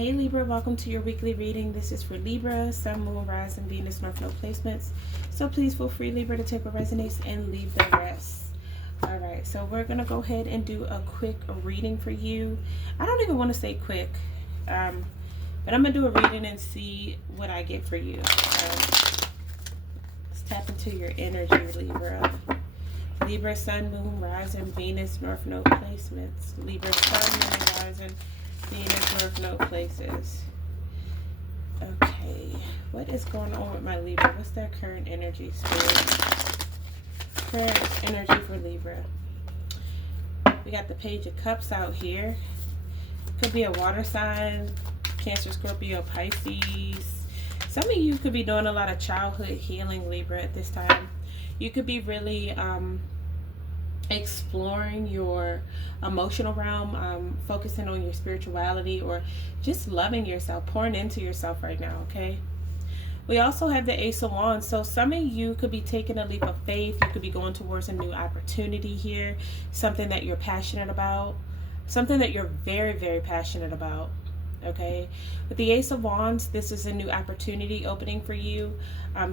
Hey Libra, welcome to your weekly reading. This is for Libra, Sun, Moon, Rise, and Venus, North Node placements. So please feel free, Libra, to take what resonates and leave the rest. Alright, so we're going to go ahead and do a quick reading for you. I don't even want to say quick, but I'm going to do a reading and see what I get for you. Let's tap into your energy, Libra. Libra, Sun, Moon, Rise, and Venus, North Node placements. Libra, Sun, Moon, Rise, and Venus, North Node places. Okay, what is going on with my Libra? What's their current energy, Spirit? Current energy for Libra. We got the Page of Cups out here. Could be a water sign, Cancer, Scorpio, Pisces. Some of you could be doing a lot of childhood healing, Libra, at this time. You could be really exploring your emotional realm, focusing on your spirituality, or just loving yourself, pouring into yourself right now, okay? We also have the Ace of Wands. So some of you could be taking a leap of faith. You could be going towards a new opportunity here, something that you're passionate about, something that you're very, very passionate about. Okay, with the Ace of Wands, this is a new opportunity opening for you.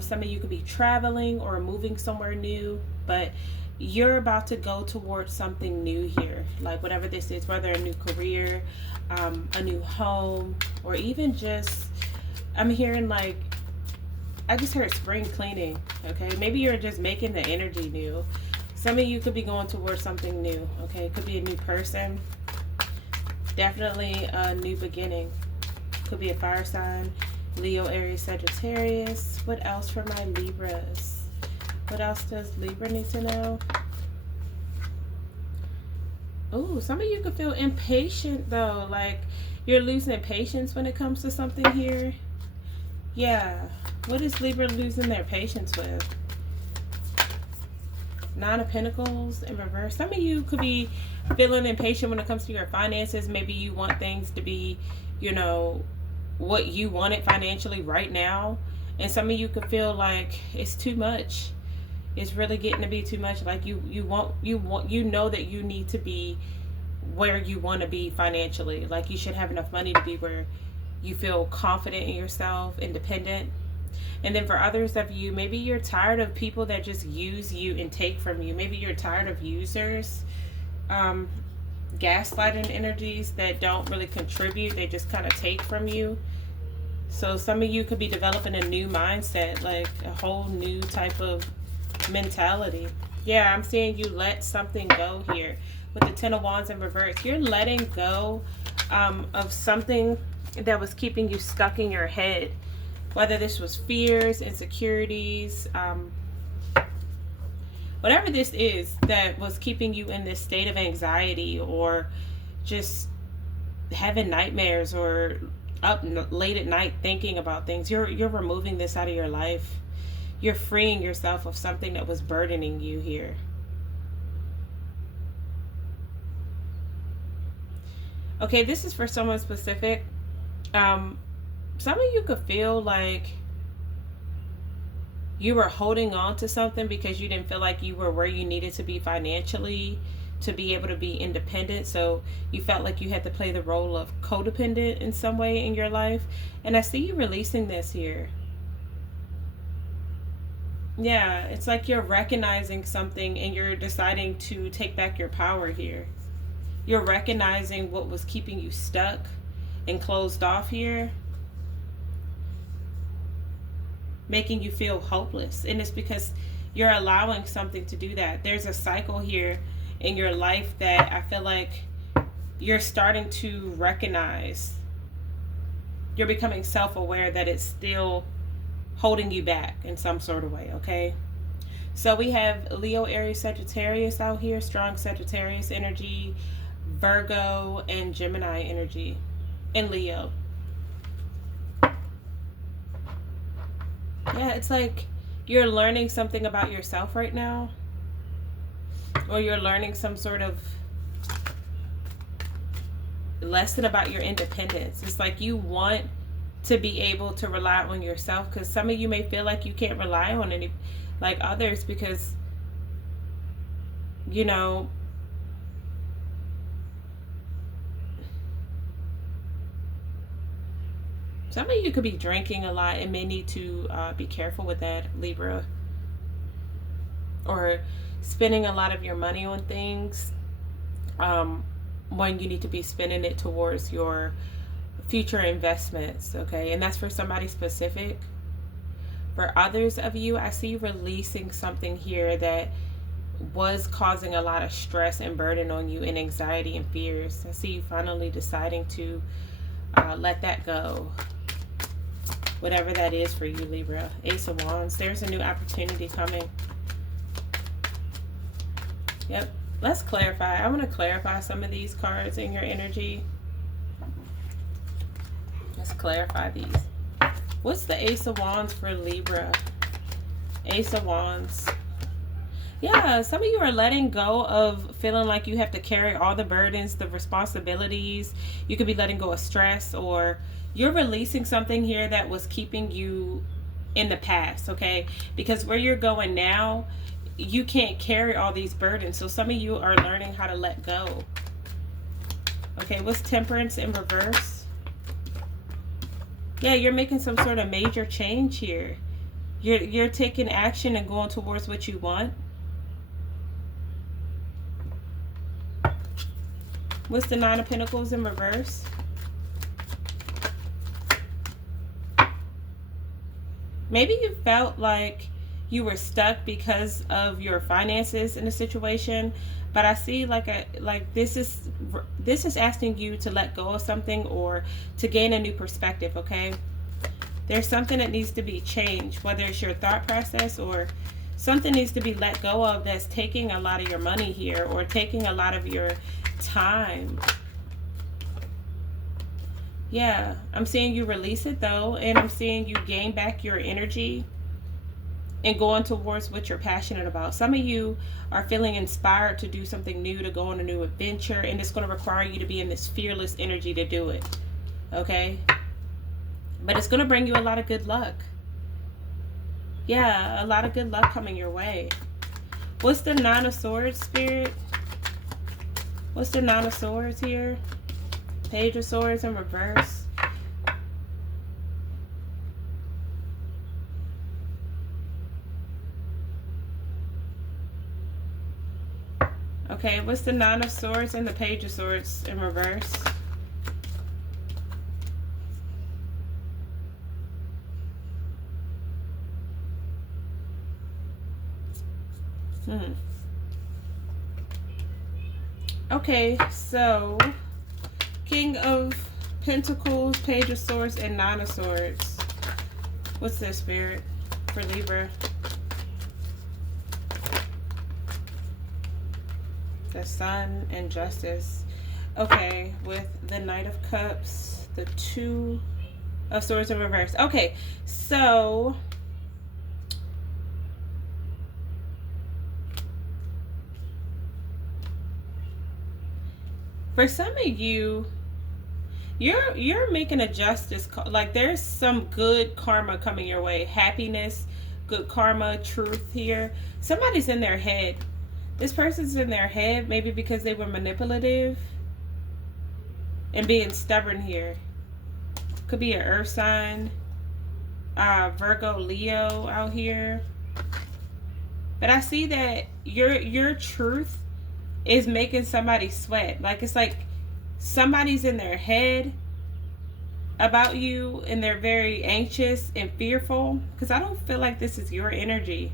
Some of you could be traveling or moving somewhere new, but you're about to go towards something new here, like whatever this is, whether a new career, a new home, or even just, I'm hearing like, I just heard spring cleaning. Okay, maybe you're just making the energy new. Some of you could be going towards something new. Okay, it could be a new person. Definitely a new beginning. Could be a fire sign. Leo, Aries, Sagittarius. What else for my Libras? What else does Libra need to know? Oh, some of you could feel impatient though. Like you're losing patience when it comes to something here. Yeah. What is Libra losing their patience with? Nine of Pentacles in reverse. Some of you could be feeling impatient when it comes to your finances. Maybe you want things to be, you know, what you want it financially right now. And some of you could feel like it's too much. It's really getting to be too much. Like you know that you need to be where you want to be financially. Like you should have enough money to be where you feel confident in yourself, independent. And then for others of you, maybe you're tired of people that just use you and take from you. Maybe you're tired of users, gaslighting energies that don't really contribute. They just kind of take from you. So some of you could be developing a new mindset, like a whole new type of mentality. Yeah, I'm seeing you let something go here. With the Ten of Wands in reverse, you're letting go of something that was keeping you stuck in your head. Whether this was fears, insecurities, whatever this is that was keeping you in this state of anxiety or just having nightmares or up late at night thinking about things, you're removing this out of your life. You're freeing yourself of something that was burdening you here. Okay, this is for someone specific. Some of you could feel like you were holding on to something because you didn't feel like you were where you needed to be financially to be able to be independent. So you felt like you had to play the role of codependent in some way in your life. And I see you releasing this here. Yeah, it's like you're recognizing something and you're deciding to take back your power here. You're recognizing what was keeping you stuck and closed off here, making you feel hopeless. And it's because you're allowing something to do that. There's a cycle here in your life that I feel like you're starting to recognize. You're becoming self-aware that it's still holding you back in some sort of way, okay? So we have Leo, Aries, Sagittarius out here, strong Sagittarius energy, Virgo, and Gemini energy, and Leo. Yeah, it's like you're learning something about yourself right now. Or you're learning some sort of lesson about your independence. It's like you want to be able to rely on yourself, because some of you may feel like you can't rely on any like others because, you know, Some of you could be drinking a lot and may need to be careful with that, Libra. Or spending a lot of your money on things when you need to be spending it towards your future investments, okay? And that's for somebody specific. For others of you, I see releasing something here that was causing a lot of stress and burden on you, and anxiety and fears. I see you finally deciding to let that go. Whatever that is for you, Libra. Ace of Wands. There's a new opportunity coming. Yep. Let's clarify. I want to clarify some of these cards in your energy. Let's clarify these. What's the Ace of Wands for Libra? Ace of Wands. Yeah, some of you are letting go of feeling like you have to carry all the burdens, the responsibilities. You could be letting go of stress, or you're releasing something here that was keeping you in the past, okay? Because where you're going now, you can't carry all these burdens. So some of you are learning how to let go. Okay, what's Temperance in reverse? Yeah, you're making some sort of major change here. You're taking action and going towards what you want. What's the Nine of Pentacles in reverse? Maybe you felt like you were stuck because of your finances in a situation, but I see like this is asking you to let go of something or to gain a new perspective, okay? There's something that needs to be changed, whether it's your thought process or something needs to be let go of that's taking a lot of your money here or taking a lot of your time. Yeah, I'm seeing you release it though, and I'm seeing you gain back your energy and going towards what you're passionate about. Some of you are feeling inspired to do something new, to go on a new adventure, and it's going to require you to be in this fearless energy to do it, okay? But it's going to bring you a lot of good luck. Yeah, a lot of good luck coming your way. What's the Nine of Swords, Spirit? What's the Nine of Swords here? Page of Swords in reverse. Okay, what's the Nine of Swords and the Page of Swords in reverse? Okay, so King of Pentacles, Page of Swords, and Nine of Swords. What's this, Spirit, for Libra? The Sun and Justice. Okay, with the Knight of Cups, the Two of Swords in reverse. Okay, so for some of you, you're making a justice call. Like there's some good karma coming your way. Happiness, good karma, truth here. Somebody's in their head. This person's in their head, maybe because they were manipulative and being stubborn here. Could be an earth sign, Virgo, Leo out here. But I see that your truth is making somebody sweat. Like it's like somebody's in their head about you and they're very anxious and fearful, because I don't feel like this is your energy.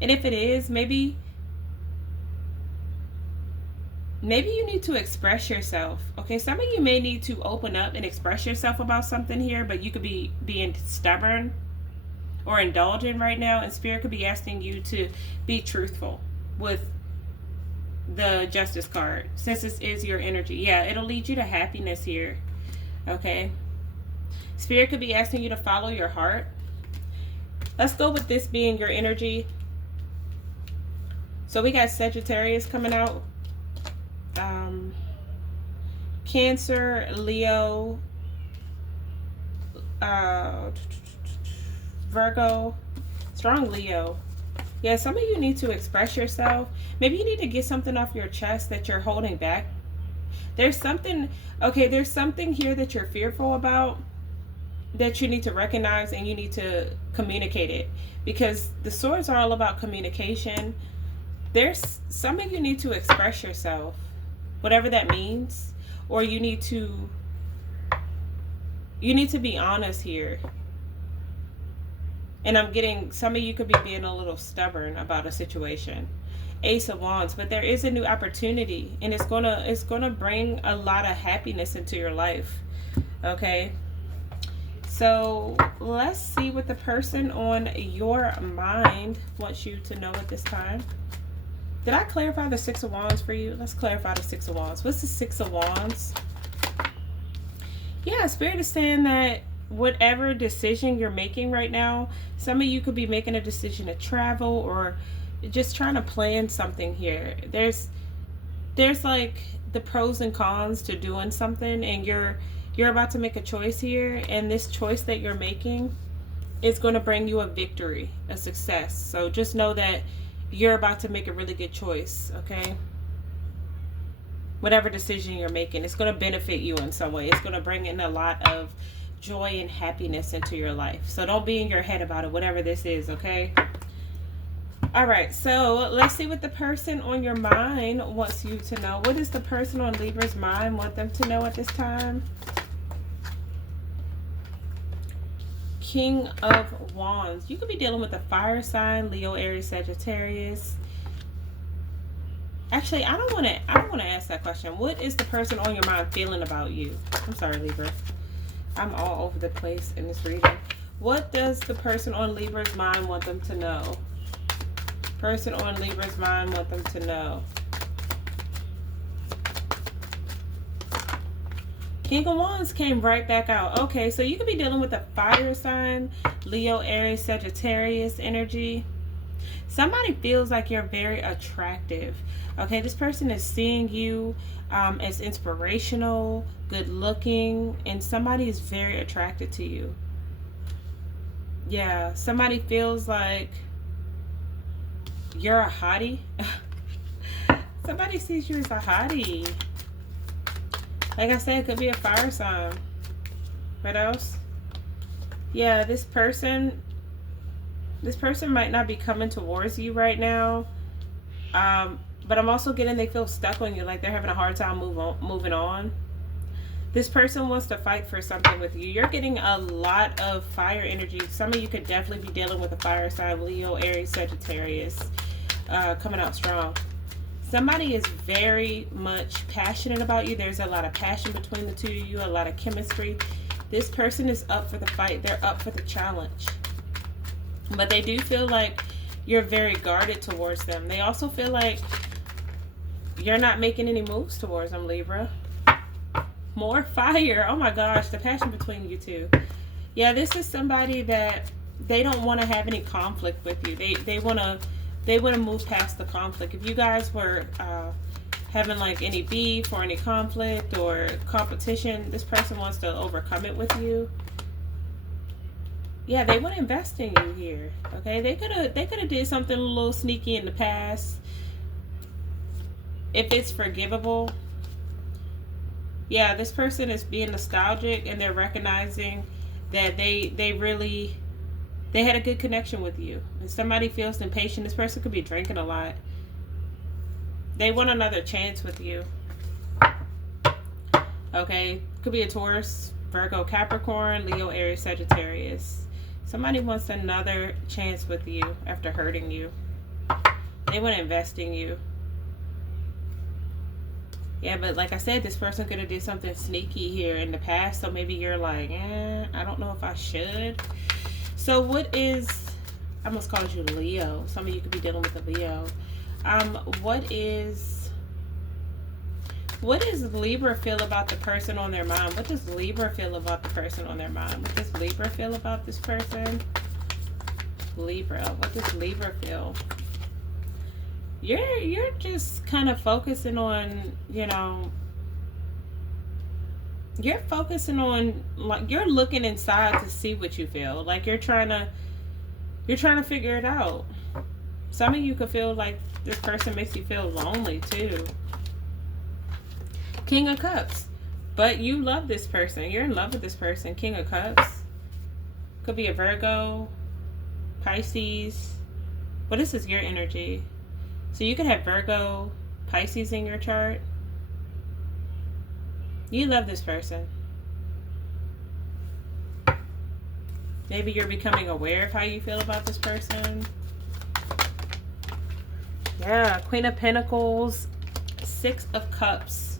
And if it is, maybe you need to express yourself. Okay, some of you may need to open up and express yourself about something here, but you could be being stubborn or indulgent right now, and Spirit could be asking you to be truthful with the Justice card, since this is your energy. Yeah, it'll lead you to happiness here. Okay, Spirit could be asking you to follow your heart. Let's go with this being your energy. So we got Sagittarius coming out, Cancer, Leo, Virgo, strong Leo. Yeah, some of you need to express yourself. Maybe you need to get something off your chest that you're holding back. There's something, okay, there's something here that you're fearful about. that you need to recognize, and you need to communicate it, because the swords are all about communication. There's some of you need to express yourself, whatever that means, or you need to be honest here. And I'm getting, some of you could be being a little stubborn about a situation. Ace of Wands, but there is a new opportunity, and it's gonna bring a lot of happiness into your life. Okay, so let's see what the person on your mind wants you to know at this time. Did I clarify the Six of Wands for you? Let's clarify the Six of Wands. What's the Six of Wands? Yeah, Spirit is saying that whatever decision you're making right now, some of you could be making a decision to travel, or just trying to plan something here. There's like the pros and cons to doing something, and you're about to make a choice here, and this choice that you're making is going to bring you a victory, a success. So just know that you're about to make a really good choice, okay? Whatever decision you're making, it's going to benefit you in some way. It's going to bring in a lot of joy and happiness into your life. So don't be in your head about it, whatever this is, okay? All right, so let's see what the person on your mind wants you to know. What does the person on Libra's mind want them to know at this time? King of Wands. You could be dealing with a fire sign, Leo, Aries, Sagittarius. Actually, I don't want to ask that question. What is the person on your mind feeling about you? I'm sorry, Libra. I'm all over the place in this reading. What does the person on Libra's mind want them to know? Person on Libra's mind want them to know. King of Wands came right back out. Okay, so you could be dealing with a fire sign, Leo, Aries, Sagittarius energy. Somebody feels like you're very attractive. Okay, this person is seeing you as inspirational, good looking, and somebody is very attracted to you. Yeah, somebody feels like you're a hottie. Somebody sees you as a hottie. Like I said, it could be a fire sign. What else? Yeah, this person might not be coming towards you right now. But I'm also getting they feel stuck on you, like they're having a hard time moving on. This person wants to fight for something with you. You're getting a lot of fire energy. Some of you could definitely be dealing with a fire sign, Leo, Aries, Sagittarius, coming out strong. Somebody is very much passionate about you. There's a lot of passion between the two of you, a lot of chemistry. This person is up for the fight. They're up for the challenge. But they do feel like you're very guarded towards them. They also feel like you're not making any moves towards them, Libra. More fire. Oh my gosh, the passion between you two. Yeah, this is somebody that they don't want to have any conflict with you. They want to move past the conflict. If you guys were having like any beef or any conflict or competition, this person wants to overcome it with you. Yeah, they want to invest in you here. Okay, they could have did something a little sneaky in the past. If it's forgivable. Yeah, this person is being nostalgic, and they're recognizing that they had a good connection with you. And somebody feels impatient. This person could be drinking a lot. They want another chance with you. Okay, could be a Taurus, Virgo, Capricorn, Leo, Aries, Sagittarius. Somebody wants another chance with you after hurting you. They want to invest in you. Yeah, but like I said, this person could have did something sneaky here in the past. So maybe you're like, I don't know if I should. So what is, I almost called you Leo. Some of you could be dealing with a Leo. What does Libra feel about the person on their mind? What does Libra feel about the person on their mind? What does Libra feel about this person? Libra, what does Libra feel? You're just kind of focusing on, you're focusing on, like, you're looking inside to see what you feel. Like you're trying to figure it out. Some of you could feel like this person makes you feel lonely too. King of Cups. But you love this person. You're in love with this person. King of Cups. Could be a Virgo, Pisces. Well, this is your energy. So you could have Virgo, Pisces in your chart. You love this person. Maybe you're becoming aware of how you feel about this person. Yeah, Queen of Pentacles, Six of Cups.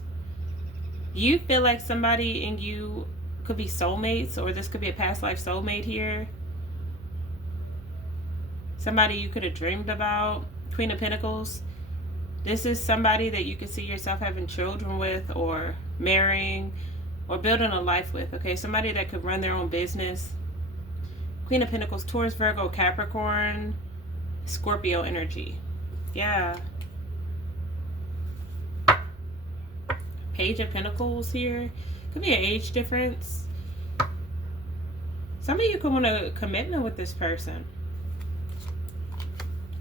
You feel like somebody and you could be soulmates, or this could be a past life soulmate here. Somebody you could have dreamed about. Queen of Pentacles. This is somebody that you could see yourself having children with, or marrying, or building a life with. Okay, somebody that could run their own business. Queen of Pentacles, Taurus, Virgo, Capricorn, Scorpio energy. Yeah. Page of Pentacles here. Could be an age difference. Some of you could want a commitment with this person.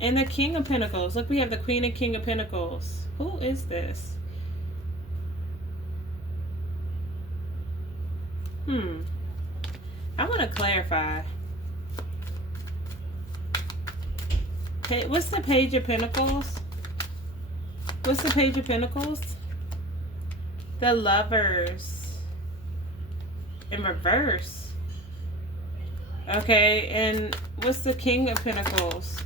And the King of Pentacles. Look, we have the Queen and King of Pentacles. Who is this? I want to clarify. Okay, what's the Page of Pentacles? What's the Page of Pentacles? The Lovers. In reverse. Okay, and what's the King of Pentacles?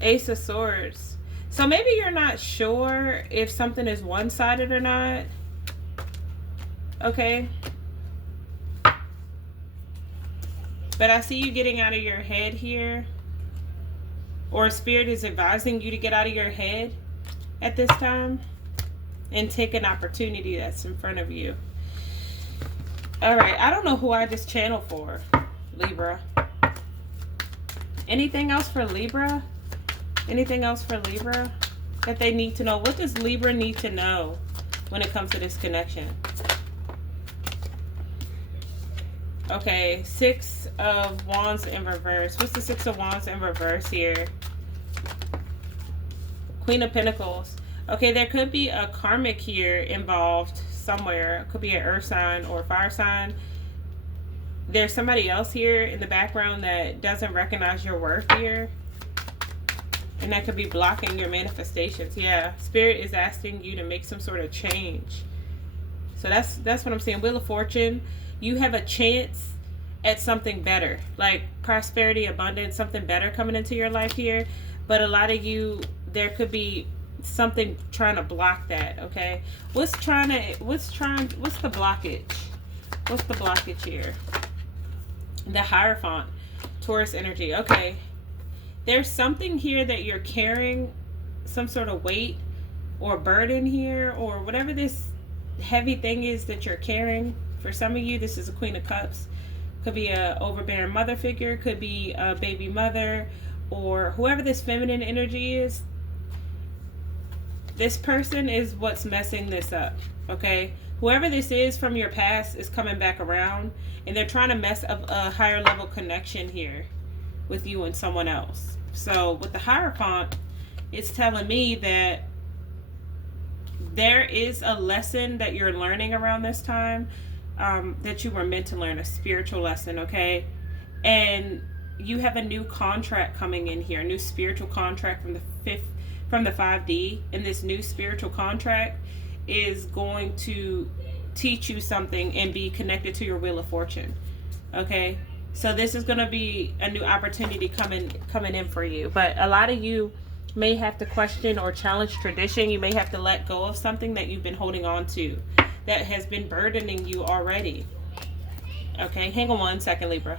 Ace of Swords. So maybe you're not sure if something is one-sided or not. Okay. But I see you getting out of your head here. Or Spirit is advising you to get out of your head at this time. And take an opportunity that's in front of you. Alright, I don't know who I just channeled for, Libra. Anything else for Libra? Anything else for Libra that they need to know? What does Libra need to know when it comes to this connection? Okay, Six of Wands in reverse. What's the Six of Wands in reverse here? Queen of Pentacles. Okay, there could be a karmic here involved somewhere. It could be an earth sign or a fire sign. There's somebody else here in the background that doesn't recognize your worth here. And that could be blocking your manifestations. Yeah, Spirit is asking you to make some sort of change. So that's what I'm saying. Wheel of Fortune. You have a chance at something better. Like prosperity, abundance, something better coming into your life here. But a lot of you, there could be something trying to block that, okay? What's the blockage? What's the blockage here? The Hierophant, Taurus energy. Okay. There's something here that you're carrying, some sort of weight or burden here, or whatever this heavy thing is that you're carrying. For some of you, this is a Queen of Cups. Could be a overbearing mother figure, could be a baby mother, or whoever this feminine energy is. This person is what's messing this up, okay? Whoever this is from your past is coming back around, and they're trying to mess up a higher level connection here with you and someone else. So with the Hierophant, it's telling me that there is a lesson that you're learning around this time, that you were meant to learn, a spiritual lesson, okay? And you have a new contract coming in here, a new spiritual contract from the 5D, and this new spiritual contract is going to teach you something and be connected to your Wheel of Fortune, okay? So this is going to be a new opportunity coming in for you. But a lot of you may have to question or challenge tradition. You may have to let go of something that you've been holding on to that has been burdening you already. Okay, hang on one second, Libra.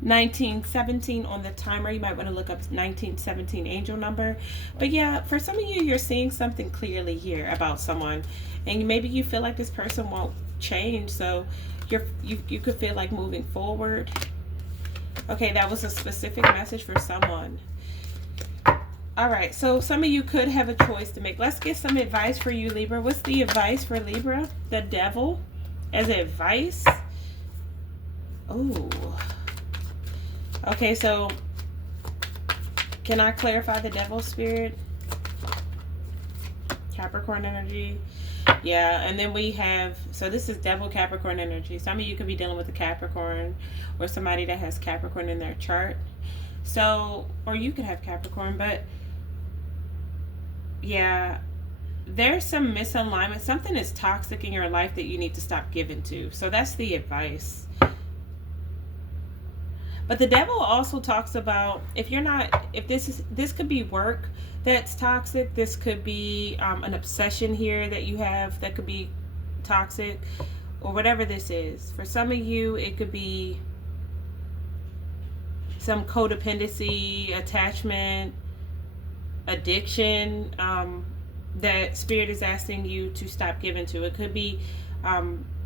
1917 on the timer. You might want to look up 1917 angel number. But yeah, for some of you, you're seeing something clearly here about someone, and maybe you feel like this person won't change, so you could feel like moving forward. Okay, that was a specific message for someone. All right, so some of you could have a choice to make. Let's get some advice for you, Libra. What's the advice for Libra? The Devil as advice. Oh. Okay, so can I clarify the Devil spirit? Capricorn energy. Yeah, and then we have, so this is Devil Capricorn energy. Some of you could be dealing with a Capricorn or somebody that has Capricorn in their chart. So, or you could have Capricorn, but yeah, there's some misalignment. Something is toxic in your life that you need to stop giving to. So that's the advice. But the devil also talks about, if you're not, if this could be work that's toxic. This could be an obsession here that you have that could be toxic, or whatever this is. For some of you, it could be some codependency, attachment, addiction, that spirit is asking you to stop giving to. It could be,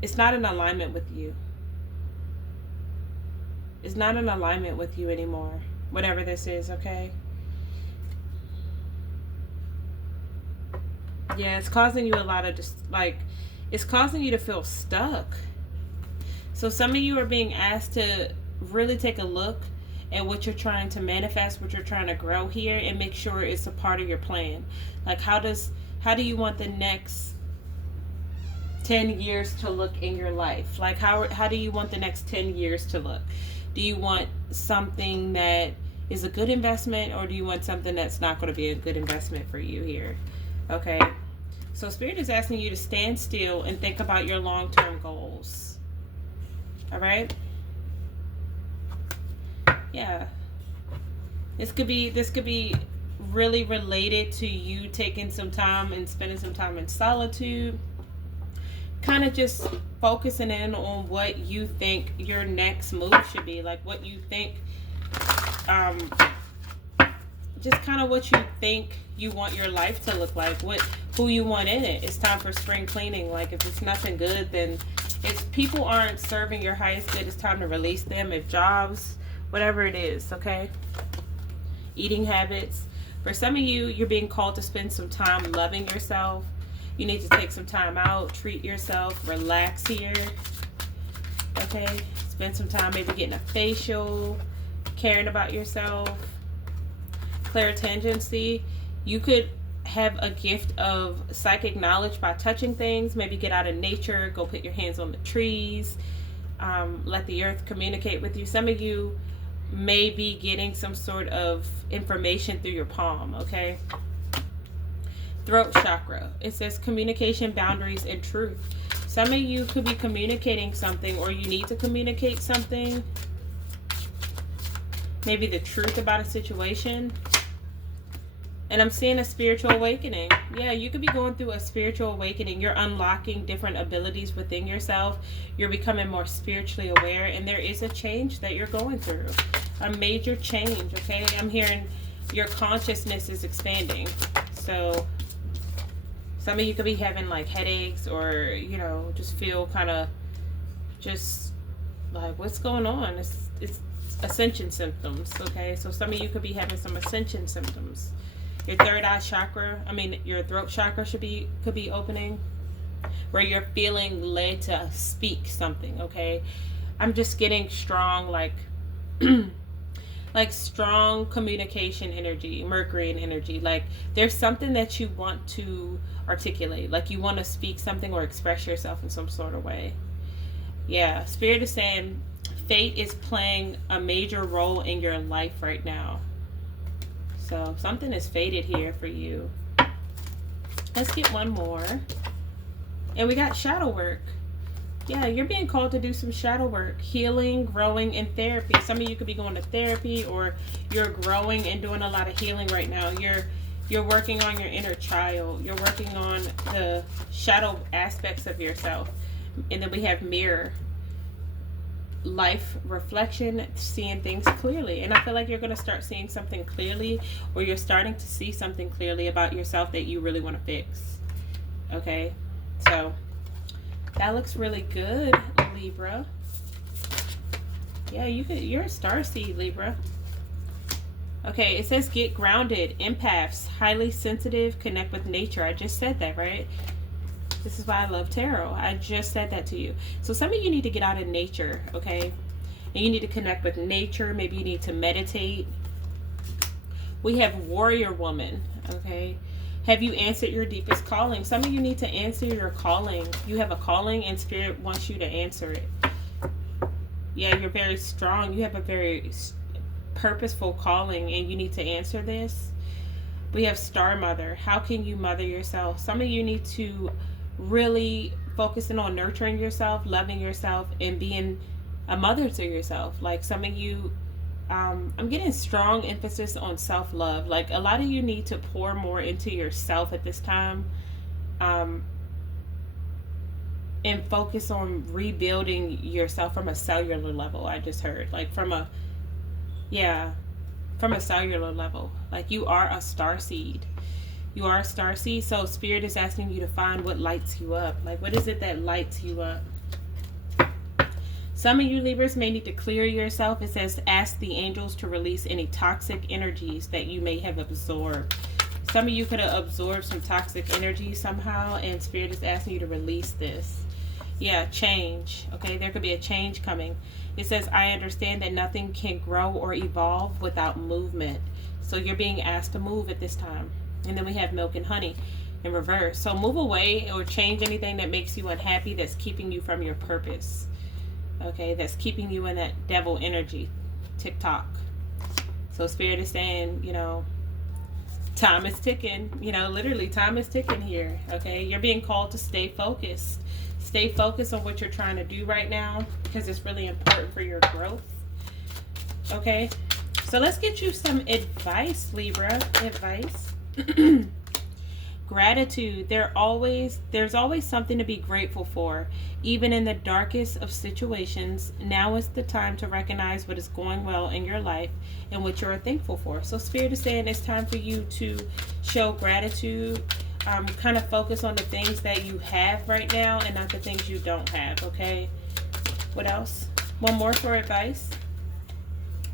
it's not in alignment with you. It's not in alignment with you anymore. Whatever this is, okay? Yeah, it's causing you a lot of just it's causing you to feel stuck. So some of you are being asked to really take a look at what you're trying to manifest, what you're trying to grow here, and make sure it's a part of your plan. Like, how do you want the next 10 years to look in your life? Like, how do you want the next 10 years to look? Do you want something that is a good investment, or do you want something that's not going to be a good investment for you here? Okay. So Spirit is asking you to stand still and think about your long-term goals. All right? Yeah. This could be really related to you taking some time and spending some time in solitude. Kind of just focusing in on what you think your next move should be. Like, what you think, just kind of what you think you want your life to look like, who you want in it. It's time for spring cleaning. Like, if it's nothing good, then if people aren't serving your highest good, it's time to release them. If jobs, whatever it is, okay? Eating habits. For some of you, you're being called to spend some time loving yourself. You need to take some time out, treat yourself, relax here, okay? Spend some time maybe getting a facial, caring about yourself. Clairtendency. You could have a gift of psychic knowledge by touching things. Maybe get out in nature, go put your hands on the trees, let the earth communicate with you. Some of you may be getting some sort of information through your palm, okay? Throat chakra. It says communication, boundaries, and truth. Some of you could be communicating something, or you need to communicate something. Maybe the truth about a situation. And I'm seeing a spiritual awakening. Yeah, you could be going through a spiritual awakening. You're unlocking different abilities within yourself. You're becoming more spiritually aware. And there is a change that you're going through. A major change, okay? I'm hearing your consciousness is expanding. So some of you could be having like headaches, or, you know, just feel kind of just like, what's going on? It's ascension symptoms, okay? So some of you could be having some ascension symptoms. Your third eye chakra, your throat chakra could be opening, where you're feeling led to speak something, okay? I'm just getting strong, like strong communication energy, Mercury energy. Like, there's something that you want to articulate, like you want to speak something or express yourself in some sort of way. Yeah, Spirit is saying fate is playing a major role in your life right now. So something is fated here for you. Let's get one more. And we got shadow work. Yeah, you're being called to do some shadow work, healing, growing, and therapy. Some of you could be going to therapy, or you're growing and doing a lot of healing right now. You're working on your inner child. You're working on the shadow aspects of yourself. And then we have mirror. Life reflection, seeing things clearly. And I feel like you're going to start seeing something clearly, or you're starting to see something clearly about yourself that you really want to fix. Okay, so that looks really good, Libra. Yeah, you're a starseed, Libra. Okay, it says get grounded, empaths, highly sensitive, connect with nature. I just said that, right? This is why I love tarot. I just said that to you. So some of you need to get out in nature, okay? And you need to connect with nature. Maybe you need to meditate. We have warrior woman, okay? Have you answered your deepest calling? Some of you need to answer your calling. You have a calling and Spirit wants you to answer it. Yeah, you're very strong. You have a very purposeful calling and you need to answer this. We have Star Mother. How can you mother yourself? Some of you need to really focusing on nurturing yourself, loving yourself, and being a mother to yourself. Like some of you, I'm getting strong emphasis on self-love. Like a lot of you need to pour more into yourself at this time, and focus on rebuilding yourself from a cellular level. I just heard, like from a cellular level. Like you are a star seed. You are a star seed. So Spirit is asking you to find what lights you up. Like what is it that lights you up? Some of you Libras may need to clear yourself. It says, ask the angels to release any toxic energies that you may have absorbed. Some of you could have absorbed some toxic energy somehow, and Spirit is asking you to release this. Yeah, change. Okay, there could be a change coming. It says, I understand that nothing can grow or evolve without movement. So you're being asked to move at this time. And then we have Milk and Honey in reverse. So move away or change anything that makes you unhappy, that's keeping you from your purpose. Okay, that's keeping you in that devil energy. Tick-tock. So Spirit is saying, you know, time is ticking. You know, literally time is ticking here. Okay, you're being called to stay focused. Stay focused on what you're trying to do right now because it's really important for your growth. Okay, so let's get you some advice, Libra. Advice. Gratitude. There's always something to be grateful for, even in the darkest of situations. Now is the time to recognize what is going well in your life and what you're thankful for. So Spirit is saying it's time for you to show gratitude. Kind of focus on the things that you have right now and not the things you don't have. Okay, what else? One more for advice.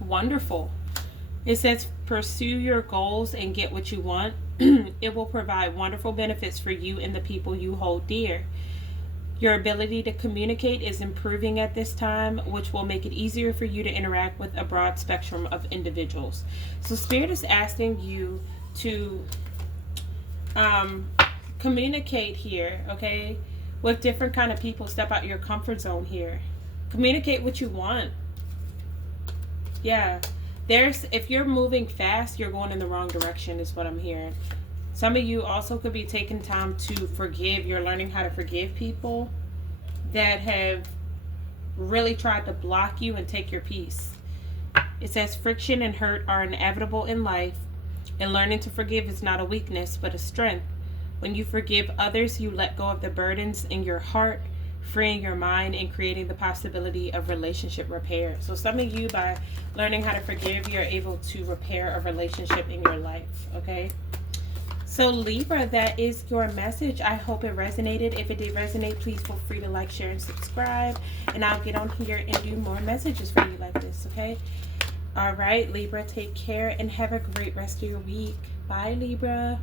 Wonderful. It says pursue your goals and get what you want. It will provide wonderful benefits for you and the people you hold dear. Your ability to communicate is improving at this time, which will make it easier for you to interact with a broad spectrum of individuals. So Spirit is asking you to communicate here, okay, with different kind of people. Step out your comfort zone here. Communicate what you want. Yeah. If you're moving fast, you're going in the wrong direction is what I'm hearing. Some of you also could be taking time to forgive. You're learning how to forgive people that have really tried to block you and take your peace. It says friction and hurt are inevitable in life, and learning to forgive is not a weakness but a strength. When you forgive others, you let go of the burdens in your heart, freeing your mind and creating the possibility of relationship repair. So some of you, by learning how to forgive, you're able to repair a relationship in your life. Okay, so Libra, that is your message. I hope it resonated. If it did resonate, please feel free to like, share, and subscribe, and I'll get on here and do more messages for you like this. Okay, all right, Libra, take care and have a great rest of your week. Bye, Libra.